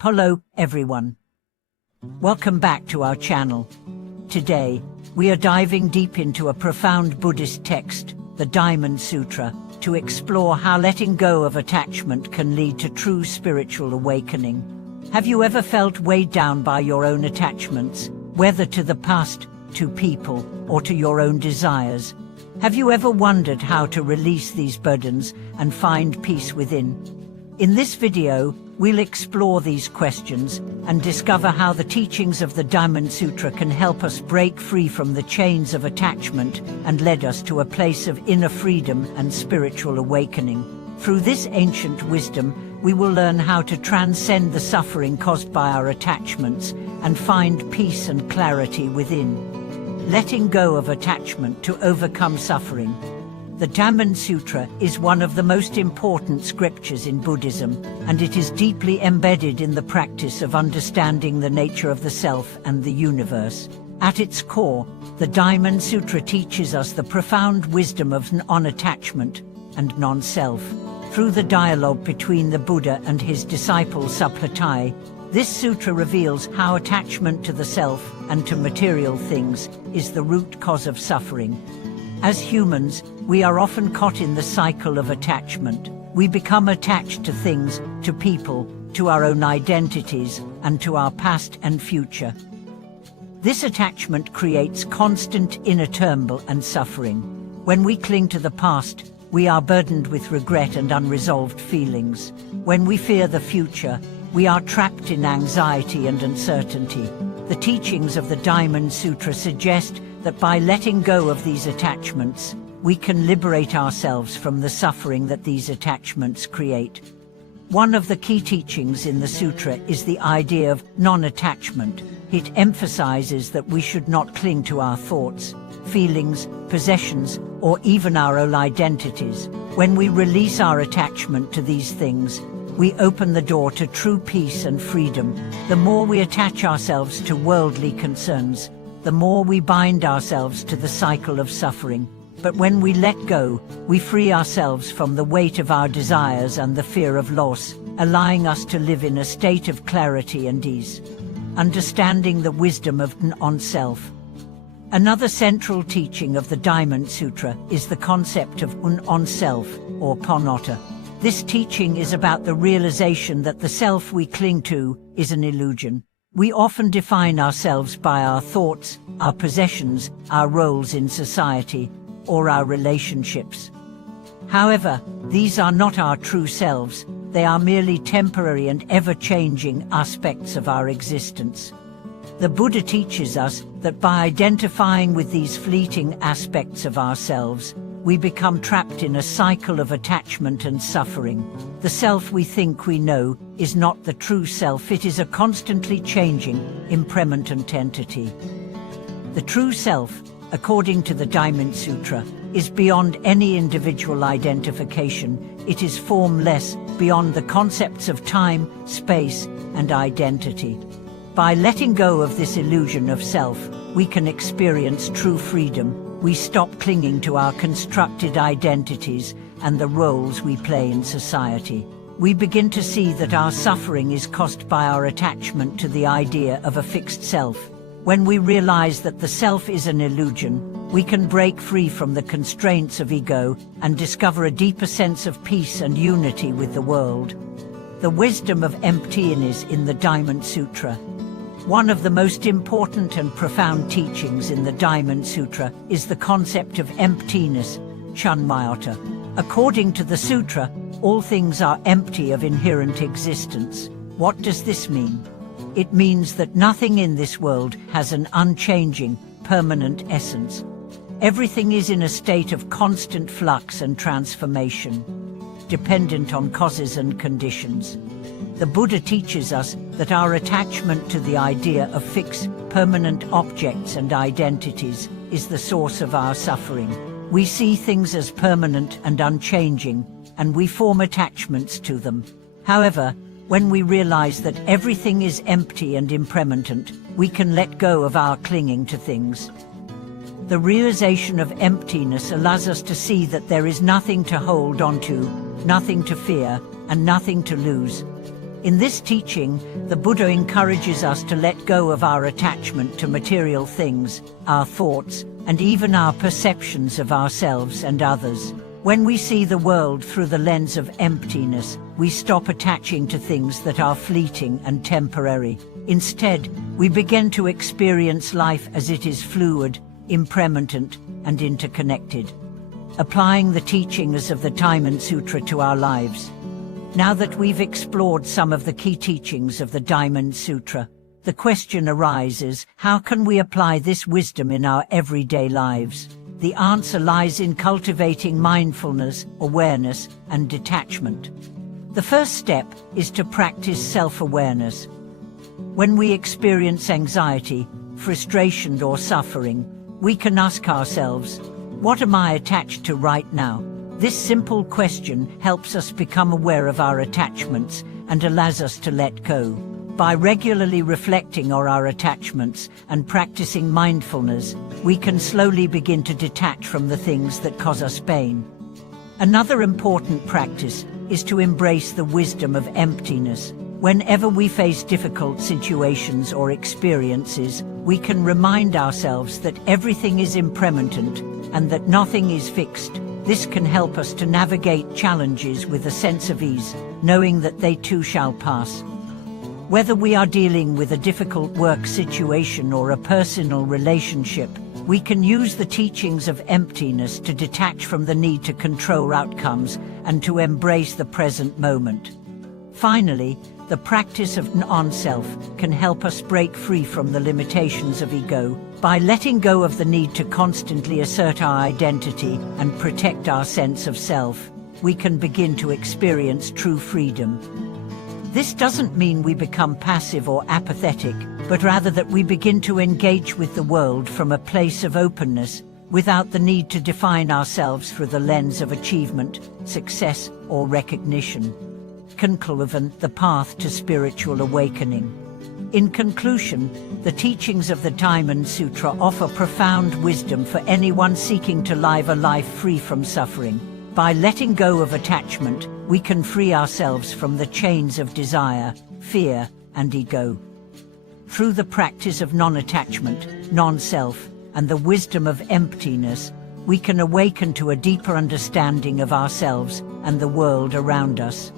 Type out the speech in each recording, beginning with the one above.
Hello, everyone. Welcome back to our channel. Today, we are diving deep into a profound Buddhist text, the Diamond Sutra, to explore how letting go of attachment can lead to true spiritual awakening. Have you ever felt weighed down by your own attachments, whether to the past, to people, or to your own desires? Have you ever wondered how to release these burdens and find peace within? In this video, we'll explore these questions and discover how the teachings of the Diamond Sutra can help us break free from the chains of attachment and lead us to a place of inner freedom and spiritual awakening. Through this ancient wisdom, we will learn how to transcend the suffering caused by our attachments and find peace and clarity within. Letting go of attachment to overcome suffering. The Diamond Sutra is one of the most important scriptures in Buddhism, and it is deeply embedded in the practice of understanding the nature of the self and the universe. At its core, the Diamond Sutra teaches us the profound wisdom of non-attachment and non-self. Through the dialogue between the Buddha and his disciple Supplitai, this sutra reveals how attachment to the self and to material things is the root cause of suffering. As humans, we are often caught in the cycle of attachment. We become attached to things, to people, to our own identities, and to our past and future. This attachment creates constant inner turmoil and suffering. When we cling to the past, we are burdened with regret and unresolved feelings. When we fear the future, we are trapped in anxiety and uncertainty. The teachings of the Diamond Sutra suggest that by letting go of these attachments, we can liberate ourselves from the suffering that these attachments create. One of the key teachings in the sutra is the idea of non-attachment. It emphasizes that we should not cling to our thoughts, feelings, possessions, or even our own identities. When we release our attachment to these things, we open the door to true peace and freedom. The more we attach ourselves to worldly concerns, the more we bind ourselves to the cycle of suffering. But when we let go, we free ourselves from the weight of our desires and the fear of loss, allowing us to live in a state of clarity and ease. Understanding the wisdom of non-self. Another central teaching of the Diamond Sutra is the concept of non-self, or panotta. This teaching is about the realization that the self we cling to is an illusion. We often define ourselves by our thoughts, our possessions, our roles in society, or our relationships. However, these are not our true selves. They are merely temporary and ever-changing aspects of our existence. The Buddha teaches us that by identifying with these fleeting aspects of ourselves, we become trapped in a cycle of attachment and suffering. The self we think we know is not the true self. It is a constantly changing, impermanent entity. The true self, according to the Diamond Sutra, is beyond any individual identification. It is formless, beyond the concepts of time, space, and identity. By letting go of this illusion of self, we can experience true freedom. We stop clinging to our constructed identities and the roles we play in society. We begin to see that our suffering is caused by our attachment to the idea of a fixed self. When we realize that the self is an illusion, we can break free from the constraints of ego and discover a deeper sense of peace and unity with the world. The wisdom of emptiness in the Diamond Sutra. One of the most important and profound teachings in the Diamond Sutra is the concept of emptiness, Shunyata. According to the sutra, all things are empty of inherent existence. What does this mean? It means that nothing in this world has an unchanging, permanent essence. Everything is in a state of constant flux and transformation, dependent on causes and conditions. The Buddha teaches us that our attachment to the idea of fixed, permanent objects and identities is the source of our suffering. We see things as permanent and unchanging, and we form attachments to them. However, when we realize that everything is empty and impermanent, we can let go of our clinging to things. The realization of emptiness allows us to see that there is nothing to hold on to, nothing to fear, and nothing to lose. In this teaching, the Buddha encourages us to let go of our attachment to material things, our thoughts, and even our perceptions of ourselves and others. When we see the world through the lens of emptiness, we stop attaching to things that are fleeting and temporary. Instead, we begin to experience life as it is fluid, impermanent, and interconnected. Applying the teachings of the Diamond Sutra to our lives. Now that we've explored some of the key teachings of the Diamond Sutra, the question arises, how can we apply this wisdom in our everyday lives? The answer lies in cultivating mindfulness, awareness, and detachment. The first step is to practice self-awareness. When we experience anxiety, frustration, or suffering, we can ask ourselves, what am I attached to right now? This simple question helps us become aware of our attachments and allows us to let go. By regularly reflecting on our attachments and practicing mindfulness, we can slowly begin to detach from the things that cause us pain. Another important practice is to embrace the wisdom of emptiness. Whenever we face difficult situations or experiences, we can remind ourselves that everything is impermanent and that nothing is fixed. This can help us to navigate challenges with a sense of ease, knowing that they too shall pass. Whether we are dealing with a difficult work situation or a personal relationship, we can use the teachings of emptiness to detach from the need to control outcomes and to embrace the present moment. Finally, the practice of non-self can help us break free from the limitations of ego. By letting go of the need to constantly assert our identity and protect our sense of self, we can begin to experience true freedom. This doesn't mean we become passive or apathetic, but rather that we begin to engage with the world from a place of openness, without the need to define ourselves through the lens of achievement, success, or recognition. Conclusion: the path to spiritual awakening. In conclusion, the teachings of the Diamond Sutra offer profound wisdom for anyone seeking to live a life free from suffering. By letting go of attachment, we can free ourselves from the chains of desire, fear, and ego. Through the practice of non-attachment, non-self, and the wisdom of emptiness, we can awaken to a deeper understanding of ourselves and the world around us.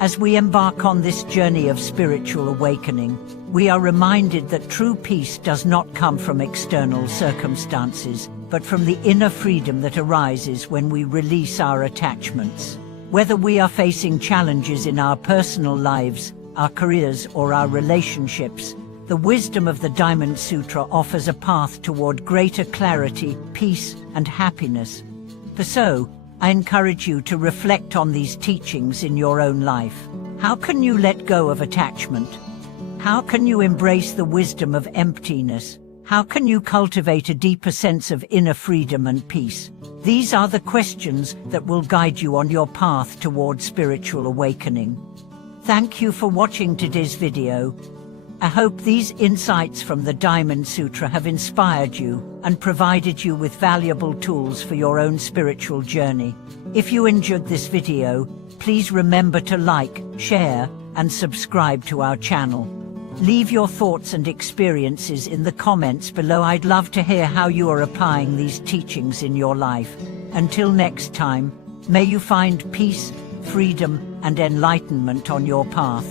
As we embark on this journey of spiritual awakening, we are reminded that true peace does not come from external circumstances, but from the inner freedom that arises when we release our attachments. Whether we are facing challenges in our personal lives, our careers, or our relationships, the wisdom of the Diamond Sutra offers a path toward greater clarity, peace, and happiness. So, I encourage you to reflect on these teachings in your own life. How can you let go of attachment? How can you embrace the wisdom of emptiness? How can you cultivate a deeper sense of inner freedom and peace? These are the questions that will guide you on your path toward spiritual awakening. Thank you for watching today's video. I hope these insights from the Diamond Sutra have inspired you and provided you with valuable tools for your own spiritual journey. If you enjoyed this video, please remember to like, share, and subscribe to our channel. Leave your thoughts and experiences in the comments below. I'd love to hear how you are applying these teachings in your life. Until next time, may you find peace, freedom, and enlightenment on your path.